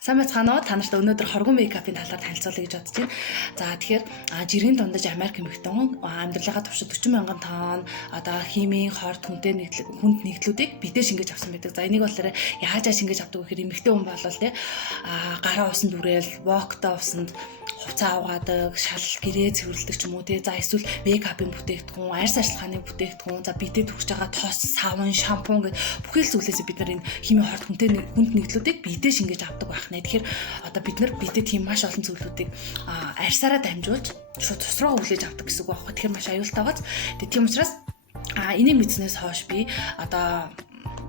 Сайн байцгаана уу? Та нарт өнөөдөр хоргон мейкапын талаар танилцуулъя гэж бодож байна. За тэгэхээр жирийн дундаж Америк эмэгтэй амьдралынхаа туршид 40 мянган тонн одоо химийн хорт хүнд нэгдлүүдийг бидээ шингээж авсан байдаг. За энийг болохоор яаж шингээж авдаг вэ гэхээр эмэгтэй хүн болвол те гараа усанд үрээл, воктой усанд хувцас аваадаг, шал гэрээ цэвэрлдэг ч юм уу те. За эсвэл мейкапын бүтээгдэхүүн, арьс арчилгааны бүтээгдэхүүн, за бидэд хүрч байгаа тос, савн, шампунь гэх бүхэл зүйлээс бид нар энэ химийн хорт хүнд нэгдлүүдийг бидээ шингээж авдаг байх. Тэгэхээр одоо бид нар бидэд тийм маш олон зүйлүүдийг арьсаараа дамжуулж шууд цус руу хүлээж авдаг гэсэн үг байхгүй. Тэгэхээр маш аюултай байгааз. Тийм учраас энийг мэдснээс хойш би одоо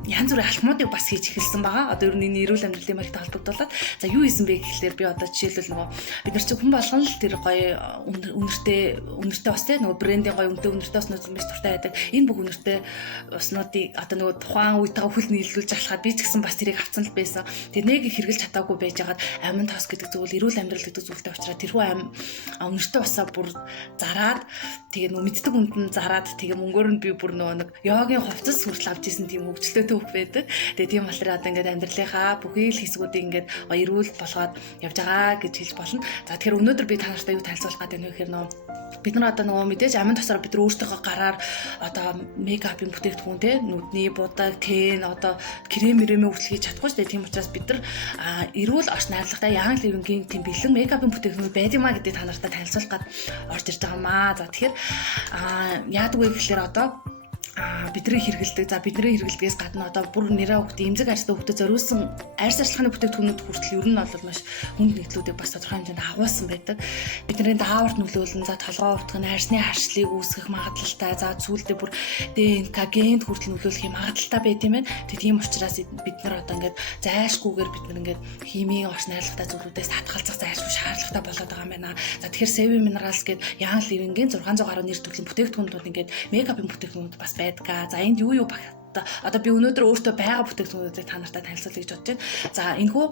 янз бүрийн алхмуудыг бас хийж эхэлсэн байгаа. Одоо ер нь энэ эрүүл амьдралын маркет холбогдуулаад за юу хийсэн бэ гэхлээр би одоо жишээлбэл нөгөө бид нар чинь хүн болгон л тэр гоё үнэртэй бас те нөгөө брендийн гоё үнэртэй уснууд маш дуртай байдаг. Энэ бүх үнэртэй уснуудыг одоо нөгөө тухайн үетэйгээ хүл нийлүүлж алхаад би ч гэсэн бас тэрийг авсан л байсан. Тэр нэг хэрэгжилж чадаагүй байжгаад амин тос гэдэг зүйл эрүүл амьдрал гэдэг зүйлтэй уулзраад тэрхүү үнэртэй усаа бүр зараад тэгээ нөгөө мэддэг хүнд зараад тэгээ мөнгөөр нь би бүр нөгөө нэг йогийн хувцас хүртэл авч исэн тийм хөвгчлөлтэй байдаг. Тэгээ тийм болохоор одоо ингээд амьдралынхаа бүхий л хэсгүүдийг ингээд эрүүл болгоод явж байгаа гэж хэлж болно. За тэгэхээр өнөөдөр би та нартай юу танилцуулах гэдэг нь вэ гэхээр бид нар одоо нөгөө мэдээж амин тосоор бид нар өөрсдийнхөө гараар одоо мейкапын бүтээгдэхүүн те нүдний будаг, тэн одоо крем хөтлөж чадахгүй шүү дээ. Тийм учраас бид нар эрүүл орч найрлагатай Young Living-ийн тийм бэлэн мейкапын бүтээгдэхүүн байдаг маа гэдэг та нартай танилцуулах гээд орж ирж байгаа маа. За тэгэхээр яадаг вэ гэхээр одоо бидний хэрэглэдгээс гадна одоо бүр нэрээ хөвгт эмзэг арьстай хөвгтөд зориулсан арьс арчилгааны бүтээгдэхүүнүүд хүртэл ер нь бол маш хүнд нэгдлүүдийг бас тодорхой хэмжээнд агуулсан байдаг. Бидний дааварт нөлөөлөн за толгой утгах нь арьсны харшлыг үүсгэх магадлалтай за зүйлдээ бүр ДНК генд хүртэл нөлөөлөх магадлалтай байт юм байна. Тийм учраас бид нар одоо ингээд зайлшгүйгээр бид нар ингээд химийн орч найрлагатай зүйлүүдээс татгалзах зайлшгүй шаардлагатай болоод байгаа юм байна. За тэгэхээр Seven Minerals гэдэг Young Living-ийн 600 гаруй нэр төрлийн бүтээгдэхүүнүүд ингээд мейкапын бүтээгдэхүүнүүд бас байдаг. За энд юу одоо би өнөөдөр өөртөө байгаа бүтээгдэхүүнүүдийг та нартай танилцуулъя гэж бодож байна. За энэхүү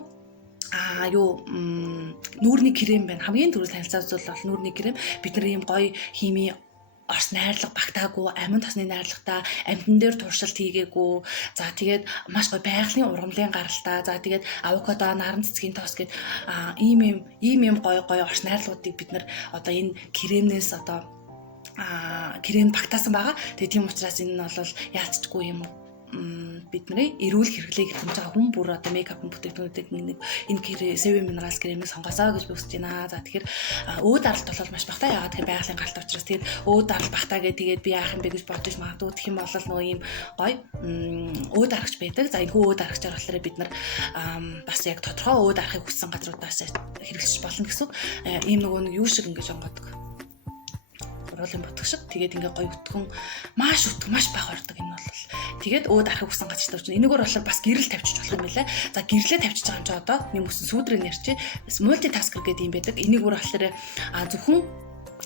нүүрний крем байна. Хамгийн түрүүнд танилцуулах зүйл бол нүүрний крем. Бид нар ийм гоё химийн орс найрлага багтаагүй, амин тосны найрлагатай, амтан дээр туршилт хийгээгүй. За тэгээд маш гоё байгалийн ургамлын гаралтай. За тэгээд авокадо, наран цэцгийн тоос гэд ийм гоё орс найрлагуудыг бид нар одоо энэ кремнээс одоо крем багтаасан байгаа. Тэгээ тийм учраас энэ нь бол яалтчгүй юм бидний эрүүл хэрэглээг хэмжиж байгаа хүн бүр одоо мейкапын бүтээгдэхүүнүүдийг энэ Seven Minerals кремийг сонгосоо гэж би хүсэж байна. За тэгэхээр өөд аралт бол маш багтаа яагаад тэгэхээр байгалийн гаралт учраас тэгээд өөд аралт багтаа тэгээд би яах юм бэ гэж бодож магадгүй гэх юм бол нөгөө ийм гоё өөд арагч байдаг. За энэ өөд арагчаар болохоор бид нар бас яг тодорхой өөд арахыг хүссэн газруудаас хэрэглэж болно гэсэн. Ийм нөгөө нэг юу шиг ингэж онгодог уруулын бутг шиг тэгээд ингээ гоё өтгөн маш бага ордог энэ бол тэгээд өөд арахыг хүсэн газар тавьчихна. Энэгээр болохоор бас гэрэл тавьчих болох юм байлаа. За гэрлээ тавьчих байгаа юм чи одоо нэг өсөн сүүдрийг ярьчих. Мультитаскер гэдэг юм байдаг. Энэгээр болохоор зөвхөн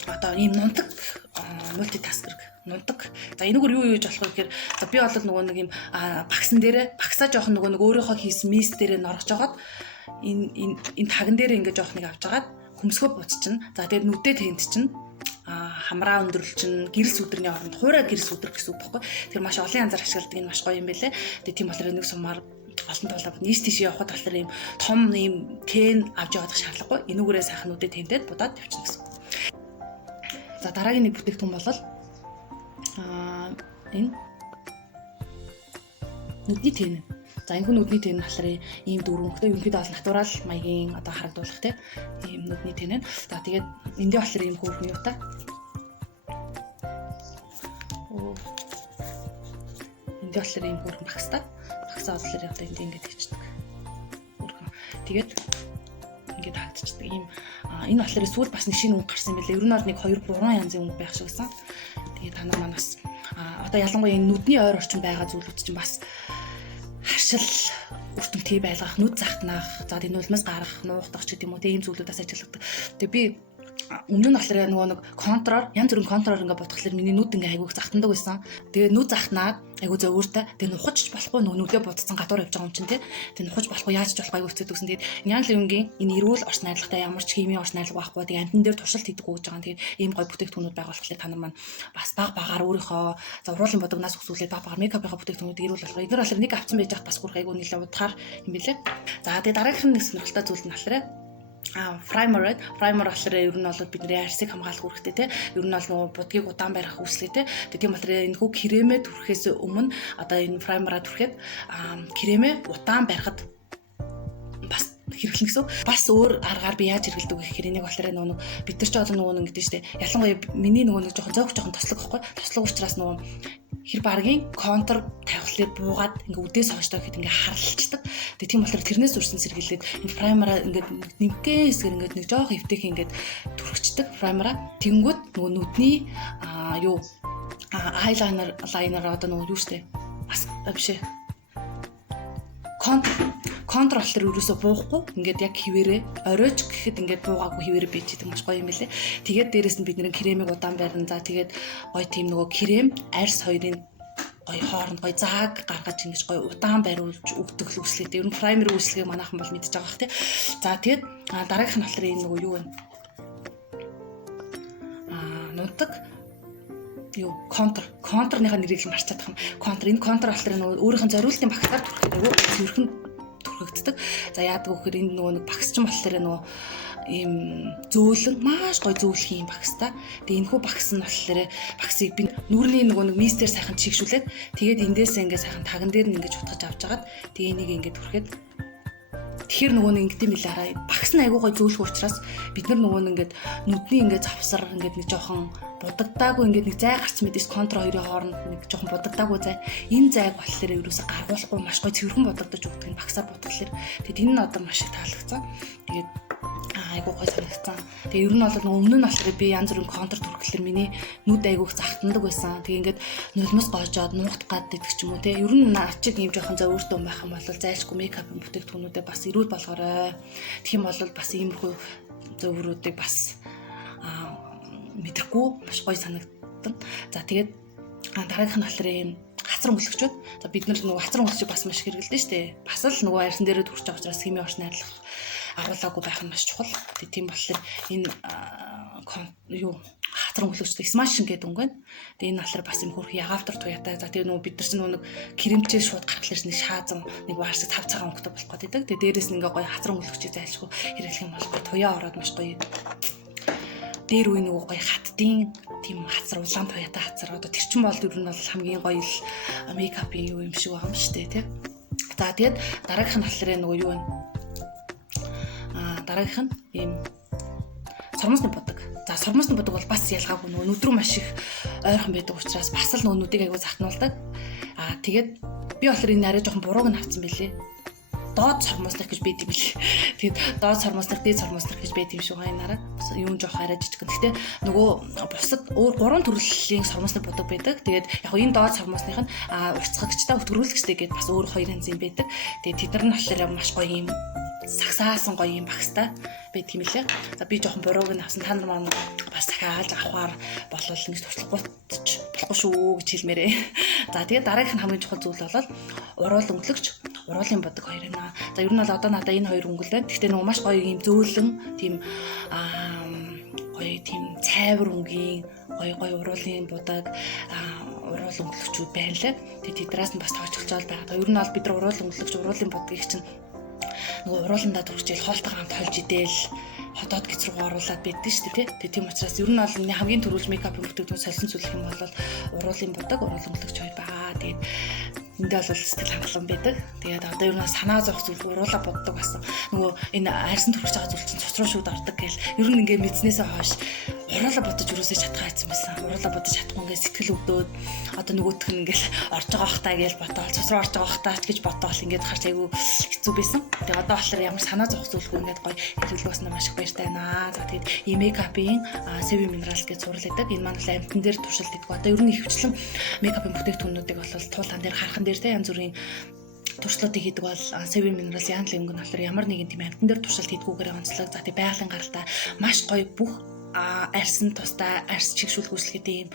одоо ийм нунтаг мультитаскер нунтаг. За энэгээр юу хийж болох вэ гэхээр за би бол нөгөө нэг ийм багсан дээрээ багсаа жоохон нөгөө нэг өөрийнхөө хийсэн мис дээрээ норгож жагаад энэ таган дээрээ ингээ жоохныг авч жагаад хөмсгөө буцчихна. За тэгээд нүдээ тэнтчихнэ. Хамраа өндөрлчин гэрэл сүдрийн оронд хуурай гэрэл сүдэр гэсэн үг байхгүй. Тэр маш олон янзаар ашигладаг энэ маш гоё юм байлээ. Тэгээ тийм болохоор нэг сумаар олон тулаад нийс тийш явхад болохоор ийм том ийм тэн авч явах шаардлагагүй. Энүүгээрээ сайхан нүдэд тэнтэд будаад тавьчихна гэсэн. За дараагийн нэг бүтээгдэхүүн бол энэ нүдний тэн. За энэ нүдний тэн болохоор ийм дөрвөнгөтэй ерөнхийдөө бол натурал маягийн одоо харагдуулах тийм нүдний тэн. За тэгээд эндээ болохоор ийм хөөрхөн юу та. Эндээ болохоор ийм хөөрхөн багсаа болохоор одоо энд ингэж хийчихдэг. Хөөрхөн. Тэгээд ингэж хаагдчихдаг. Ийм энэ болохоор сүүл бас нэг шинэ өнгө гарсан юм байлаа. Ер нь бол нэг 2-3 янзын өнгө байх шиг байсан. Тэгээд та нар манаас одоо ялангуяа энэ нүдний ойр орчим байгаа зүйлүүд чинь бас харшил өртөмтгий байлгах, нүд захтнах, за тийм нулимс гарах, нуухдах ч гэдэг юм уу тийм зүйлүүдээс ажилладаг. Тэгээ би өмнө нь болохоор нөгөө нэг контроор янз бүрийн контроор ингээ бодхолоор миний нүд ингээ айгүйх захтандаг байсан. Тэгээ нүд захнаад айгүй зөөвөртэй. Тэгээ нухаж болохгүй нөгөө нүдээ будцсан гадуур явж байгаа юм чинь тий. Тэгээ нухаж болохгүй яаж ч болохгүй айгүй хэцүү дүүсэн. Тэгээд ян л юмгийн энэ эрүүл орч найрлагатай ямар ч химийн орч найрлага байхгүй. Тэгээ амтан дээр туршилт хийдэг гэж байгаа. Тэгээд ийм гой бүтээгдэхүүнүүд байгаа болохоор та нар маань бас багаар өөрийнхөө за уруулын бодогнаас өсвүүлээд багаар мейкапынхаа бүтээгдэхүүнүүдийг эрүүл болгох. Эдгээр болохоор нэг авцсан байж хат бас гурх айгүй нэлээд удахаар юм билээ. За тэгээ дараагийнх нь сонирхолтой зүйл нь болохоор primer болохоор ер нь бол бидний арсыг хамгаалах үүрэгтэй те ер нь бол нөгөө будгийг удаан барих үүсэлтэй те тийм болохоор энэ хүү кремээ түрхээс өмнө одоо энэ primer-а түрхэд кремээ удаан барихад бас хэрэглэн гэсэн. Бас өөр аргаар би яаж хэрэглэдэг вэ гэхээр энийг болохоор нөгөө бид нар ч олон нөгөө гэдэг нь шүү дээ. Ялангуяа миний нөгөө нэг жоохон тослог байхгүй. Тослог учраас нөгөө хэр баргийн контур тавихлаар буугаад ингээ үдээс хойштоо гэхэд ингээ харлцдаг. Тэгээ тийм болохоор тэрнээс үрсэн сэргийлээд энэ праймера ингээ нэмгэн хэсгээр ингээ нэг жоох эвтэйх ингээ түрхчдэг праймера. Тэнгүүд нөгөө нүдний айлайнер одоо нөгөө юу штэ бас биш ээ. Контур болохоор ерөөсө буухгүй ингээд яг хിവэрээ оройч гэхэд ингээд буугаагүй хിവэрээ бийж идэг маш гоё юм байлээ. Тэгээд дээрэс нь бид нэр кремийг удаан барина. За тэгээд гоё тийм нөгөө крем арьс хоёрын гоё хооронд гоё зааг гаргаж ингэж гоё удаан бариулж өгдөг л үслэтэй. Ер нь праймер үслэгийг манайхан бол мэдчихэж байгаа бах тий. За тэгээд дараагийнх нь болохоор энэ нөгөө юу вэ? Нутаг контрныхаа нэрийг л марчаад байгаа юм. Энэ контр болохоор нөгөө өөрийнх нь зориултын багтаар түрхдэг айгүй цэвэрхэн түрхэгддэг. За яадаг вэ гэхээр энэ нөгөө нэг багс ч юм болохоор нөгөө ийм зөөлөн маш гоё зөөлөх юм багс та. Тэгээ энэхүү багс нь болохоор багсыг би нүрний нөгөө нэг мистер сайхан чигшүүлээд тэгээд эндээсээ ингээд сайхан таган дээр нь ингээд утгаж авч агаад тэгээ энийг ингээд түрхэд тэгэхээр нөгөө нэг ингэдэм билээ хараа. Багс нь айгүй гоё зөөлөх учраас бид нар нөгөө нэг ингээд нүдний ингээд завсар ингээд нэг жоохон будагдаагүй ингээд нэг зай гарч мэдээс контр хоёрын хооронд нэг жоохон будагдаагүй зай. Энэ зайг болохоор ерөөсө гаргуулахгүй маш гоё цэвэрхэн будагдаж өгдөг нь багсаар будгалаар. Тэгээд энэ нь одоо маш их таалагдсан. Тэгээд айгүй гоё санагдсан. Тэгээ ер нь бол өмнө нь болохоор би янз бүрийн контр түрхлээр миний нүд айгүйх захтандаг байсан. Тэгээ ингээд нулимс гоожоод нуугт гаддаг ч юм уу те. Ер нь ачиг ийм жоохон зөөвөртөө байх юм бол зайлшгүй мейкапын бүтээгдэхүүнүүдэд бас эрүүл болгоорой. Тэгэх юм бол бас иймэрхүү зөөврүүдийг бас мэдрэхгүй маш гоё санагдсан. За тэгээд дараагийнх нь болохоор ийм хацар өнгөлөгчүүд. За бид нар нөгөө хацар өнгөлөгчийг бас маш хэрэгэлдэж штэ. Бас л нөгөө арьсан дээрээ түрч байгаа учраас химийн орч найрлах агуулгаагүй байх нь маш чухал. Тийм болохоор энэ хацар өнгөлөгчд смашин гэдэг үг байна. Тэгээ энэ болохоор бас юм хөрх ягавтар туяатай. За тэгээ нөгөө бид нар чинь нөгөө кремчээ шууд гаргалж нэг шаазан нэг ваарсаг 5 цагаан өнгөтэй болох гэдэг. Тэгээ дээрээс нь ингээ гоё хацар өнгөлөгчийг зайлшгүй хэрэглэх юм бол туяа ороод маш гоё дээр үе нөгөө гоё хаттын тийм хацар улаан туяатай хацар одоо тэр чин бол ер нь бол хамгийн гоё л мейкапын юу юм шиг байгаа юм шүү дээ тий. За тэгээд дараагийнх нь болохоор нөгөө юу вэ? Дараагийнх нь ийм сормосны бодог. За сормосны бодог бол бас ялгаагүй нөгөө нүд рүү маш их ойрхон байдаг учраас бас л нөгөө нүдийг аягүй захнуулдаг. Тэгээд би болохоор энэ арай жоохон бурууг нь авсан билээ. Доод сормослох гэж байд юм бил. Тэгээд доод сормослох, дээд сормослох гэж байд юм шиг байна нараа. Юу жоох арай жижиг. Гэхдээ нөгөө бусад өөр 3 төрлийн сормосны бодог байдаг. Тэгээд яг энэ доод сормосных нь уртцагчтай, өтгөрүүлэгчтэй гэдээ бас өөр 2 янзын байдаг. Тэгээд тэд нар нь болохоор маш гоё юм сагсаасан гоё юм багстай байдаг юм лээ. За би жоохон бурууг нь авсан. Та нар маань бас дахиад авахаар болвол ингэж туршлахгүй болохгүй шүү гэж хэлмээрээ. За тэгээд дараагийнх нь хамгийн чухал зүйл бол уруул өнгөлөгч, уруулын бодог хоёр юм аа. За ер нь бол одоо надаа энэ хоёр өнгөл байна. Гэхдээ нөгөө маш гоё юм зөөлөн тийм гоё тийм цайвар өнгийн гоё уруулын бодог уруул өнгөлөгчүүд байна лээ. Тэгээд тэднээс нь бас тоочглож байгаа. Ер нь бол бид нар уруул өнгөлөгч, уруулын бодгийг чинь нөгөө урууландаа түрхжээл хоолтойгоо хамт холж идэл хотоод гис рүү оруулаад байддаг шүү дээ тий. Тийм учраас ер нь бол миний хамгийн түрүүлж мейкапын бүтээгдэхүүн солисон зүйлх юм бол уруулын бодог, уруул өнгөлөгч хоёр байгаа. Тэгээд эндээ бол сэтгэл хангалуун байдаг. Тэгээд одоо ер нь санаа зовх зүйл уруулаа боддог байсан. Нөгөө энэ арьсан түрхэж байгаа зүйл чинь цус руу шууд ордог гэл ер нь ингээд мэдснээсээ хойш уруулаа бодож юусоо чадхаа хийсэн байсан. Уруулаа бодож чадахгүй ингээд сэтгэл өвдөөд одоо нөгөөх нь ингээд орж байгаа хтаа гэж бодоол цус руу орж байгаа хтаа ч гэж бодоол ингээд харж айгүй хэцүү байсан. Тэгээд одоо болохоор ямар санаа зовх зүйлгүй ингээд гоё хэрэглэх басна маш их баяртай байна. За тэгээд мейкапын Sevi Minerals гэж зурлал байдаг. Энэ маань бол амтан дээр туршилт хийдэг. Одоо ер нь ихэвчлэн мейкапын бүтээгдэхүүнүүдийг бол туулан дээр хархан дээр те янз бүрийн туршлуудыг хийдэг бол Sevi Minerals яан л өнгө нь болохоор ямар нэгэн тийм амтан дээр туршилт хийдгүүгээр онцлог. За тэгээд байгалийн гаралтай маш гоё бүх арьсан тустай арьс чигшүүл гүйцэлгээд ийм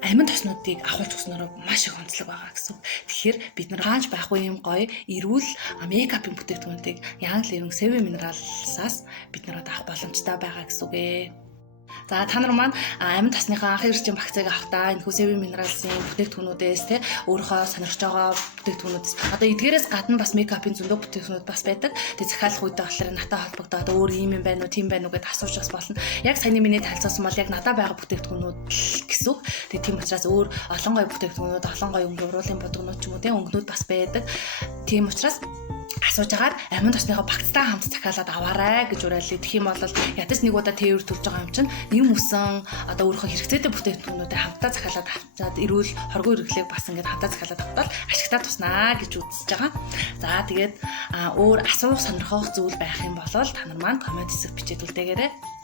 амин тоснуудыг агуулж өгснөөр маш их онцлог байгаа гэсэн. Тэгэхээр бид нар хааж байхгүй юм гоё эрүүл мейкапын бүтээгдэхүүнүүдийг Young Living 7 Minerals-аас бид нар авах боломжтой байгаа гэсэн үг ээ. За та нар маань амин тосныхаа анх иржин багцыг авахдаа энэ хүү 7 Minerals-ийн бүтээгдэхүүнүүдээс те өөрийнхөө сонирхож байгаа бүтээгдэхүүнүүдээс одоо эдгээрээс гадна бас мейкапын зөндөө бүтээгдэхүүнүүд бас байдаг. Тэгээ захиалах үедээ болохоор натаа холбогдоод өөр юм юм байна уу, тийм байна уу гэдээ асууж бас болно. Яг саяны миний танилцуулсан бол яг надад байгаа бүтээгдэхүүнүүд гэсэн үг. Тэгээ тийм учраас өөр олон гоё бүтээгдэхүүнүүд, олон гоё өнгө уруулын бодгонууд ч юм уу те өнгөнүүд бас байдаг. Тийм учраас асууж агаад амин тосныхоо багцтай хамт захиалаад аваарай гэж уриалъя. Тэгэх юм бол ядаж нэг удаа тээвэр төрж байгаа юм чинь юм үсэн одоо өөрийнхөө хэрэгцээтэй бүтээгдэхүүнүүдээ хамтдаа захиалаад авчаад эрүүл хоргоо хэрэглээг бас ингээд хамтдаа захиалаад автал ашигтай туснаа гэж үзэж байгаа. За тэгээд өөр асуух сонирхох зүйл байх юм бол та нар маань комент хэсэгт бичээд үлдээгээрэй.